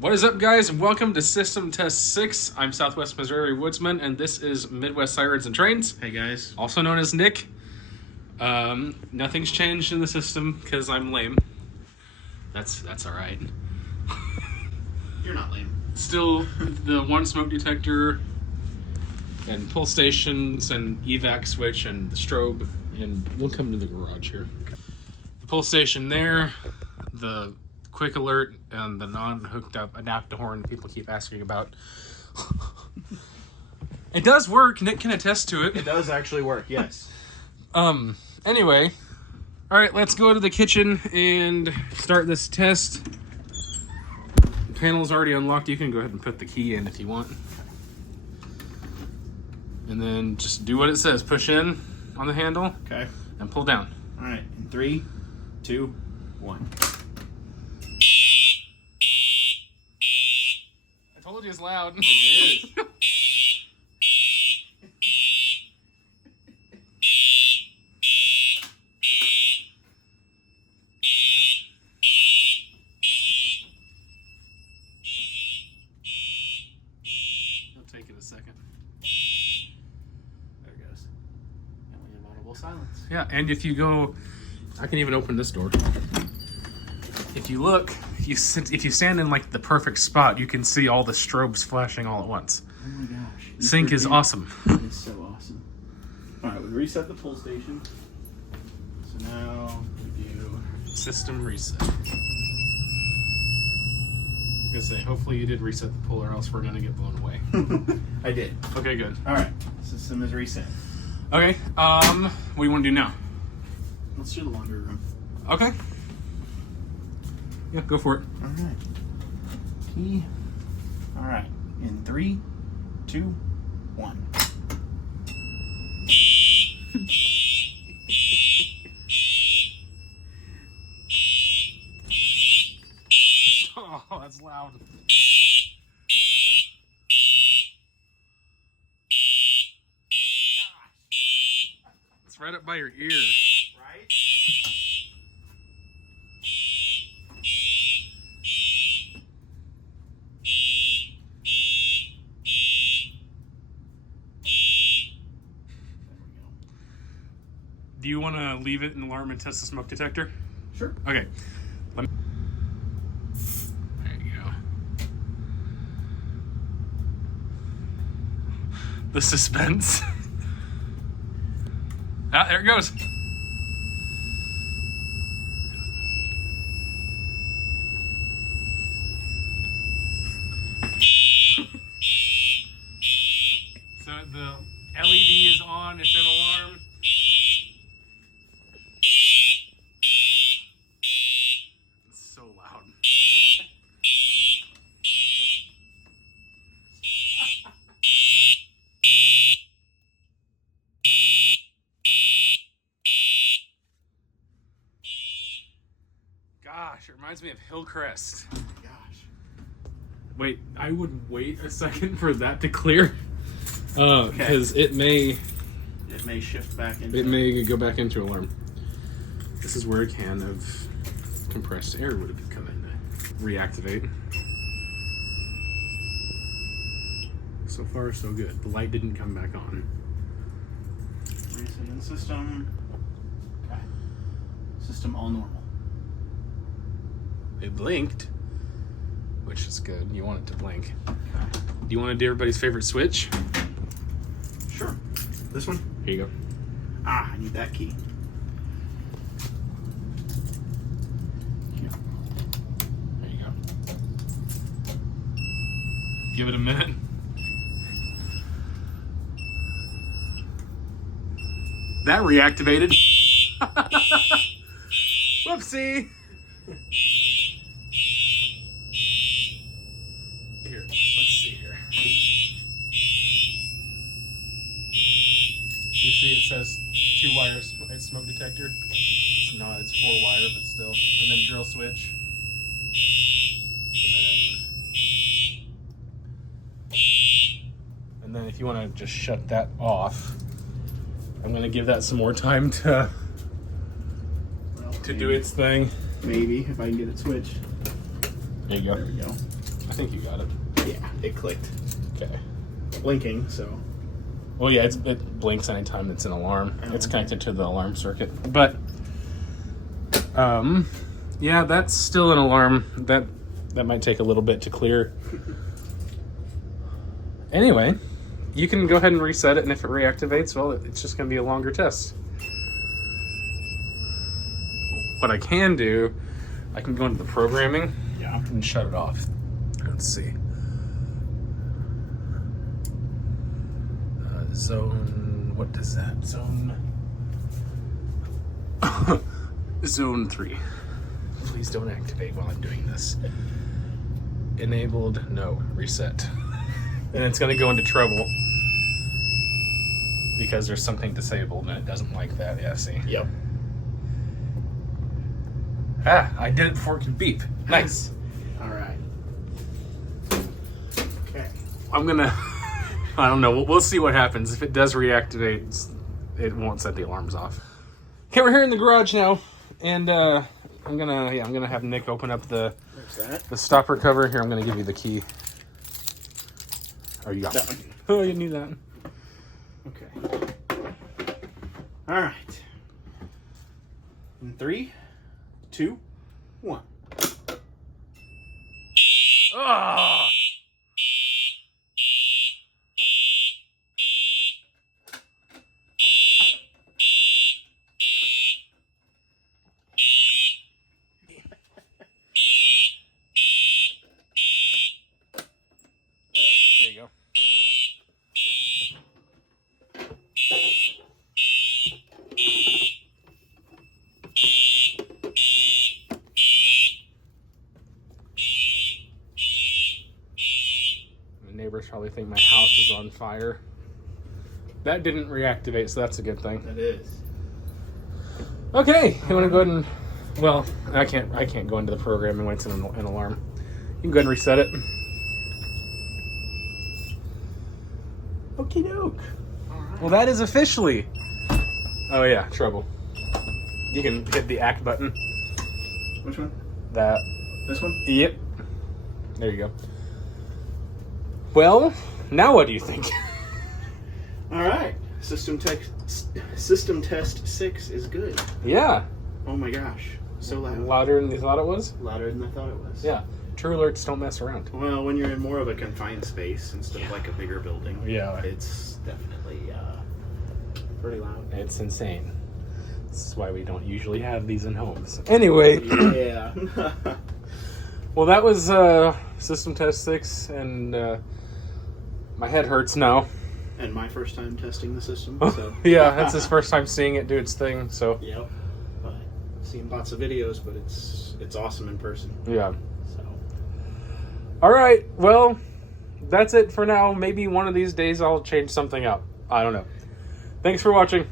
What is up, guys, and welcome to System Test 6. I'm Southwest Missouri Woodsman, and this is Midwest Sirens and Trains. Hey, guys. Also known as Nick. Nothing's changed in the system because I'm lame. That's all right. You're not lame. Still, the one smoke detector, and pull stations, and evac switch, and the strobe, and we'll come to the garage here. The pull station there, the quick alert, and the non-hooked up adapter horn people keep asking about. It does work. Nick can attest to it. It does actually work, yes. Anyway, all right, let's go to the kitchen and start this test. The panel's already unlocked. You can go ahead and put the key in if you want. And then just do what it says. Push in on the handle. Okay. And pull down. All right. In 3, 2, 1. I told you it's loud. It is. It'll take it a second. There it goes. And we have audible silence. Yeah, and if you go, I can even open this door. If you look, if you stand in like the perfect spot, you can see all the strobes flashing all at once. Oh my gosh. Sync is awesome. It is so awesome. All right, we reset the pull station. So now we do System reset. I was gonna say, hopefully you did reset the pull, or else we're gonna get blown away. I did. Okay, good. All right, system is reset. Okay, what do you want to do now? Let's do the laundry room. Okay. Yeah, go for it. All right. Key. All right. In 3, 2, 1. Oh, that's loud. It's right up by your ear. Right? Do you want to leave it in alarm and test the smoke detector? Sure. Okay. There you go. The suspense. Ah, there it goes. So the LED is on, it's in alarm. It's so loud. Gosh, it reminds me of Hillcrest. Gosh. Wait, I would wait a second for that to clear. Because it may shift back into. It may go back into alarm. This is where a can of compressed air would have come in to reactivate. So far, so good. The light didn't come back on. Resetting the system. Okay. System all normal. It blinked, which is good. You want it to blink. Okay. Do you want to do everybody's favorite switch? Sure. This one? Here you go. Ah, I need that key. Yeah. There you go. Give it a minute. That reactivated. Whoopsie. Here, let's see here. You see it says 2 wires, it's smoke detector. It's not, it's 4 wire, but still. And then drill switch. And then if you want to just shut that off, I'm going to give that some more time to do its thing. Maybe, if I can get it switched. There you go. There we go. I think you got it. Yeah, it clicked. Okay. Blinking, so. Well, yeah, it blinks anytime it's an alarm. Oh, It's okay. connected to the alarm circuit. But, yeah, that's still an alarm. That might take a little bit to clear. Anyway, you can go ahead and reset it, and if it reactivates, well, it's just going to be a longer test. What I can do, I can go into the programming and shut it off. Let's see. Zone, what is that? Zone 3. Please don't activate while I'm doing this. Enabled, no, reset. And it's going to go into trouble because there's something disabled and it doesn't like that. Yeah, see? Yep. Ah, I did it before it could beep. Nice. All right. Okay. I'm going to, I don't know, we'll see what happens. If it does reactivate, it won't set the alarms off. Okay, we're here in the garage now, and I'm gonna have Nick open up the stopper cover. Here, I'm gonna give you the key. Oh, you got that one. one. Oh, you need that one. Okay. All right. In 3, 2, 1. Oh! There you go. The neighbors probably think my house is on fire. That didn't reactivate, so that's a good thing. That is. Okay, you want to go ahead and... Well, I can't go into the programming when it's an alarm. You can go ahead and reset it. Okie doke. Alright. Well, that is officially... Oh yeah, trouble. You can hit the act button. Which one? That. This one? Yep. There you go. Well, now what do you think? All right. System test 6 is good. Yeah. Oh my gosh. So loud. Louder than you thought it was? Louder than I thought it was. Yeah. True alerts don't mess around. Well, when you're in more of a confined space instead of like a bigger building, Yeah. it's definitely pretty loud. It's insane. This is why we don't usually have these in homes. Anyway. Yeah. Well, that was System Test 6, and my head hurts now. And my first time testing the system, so. Yeah, that's his first time seeing it do its thing, so. Yep. But I've seen lots of videos, but it's awesome in person. Yeah. So. All right, well, that's it for now. Maybe one of these days I'll change something up. I don't know. Thanks for watching.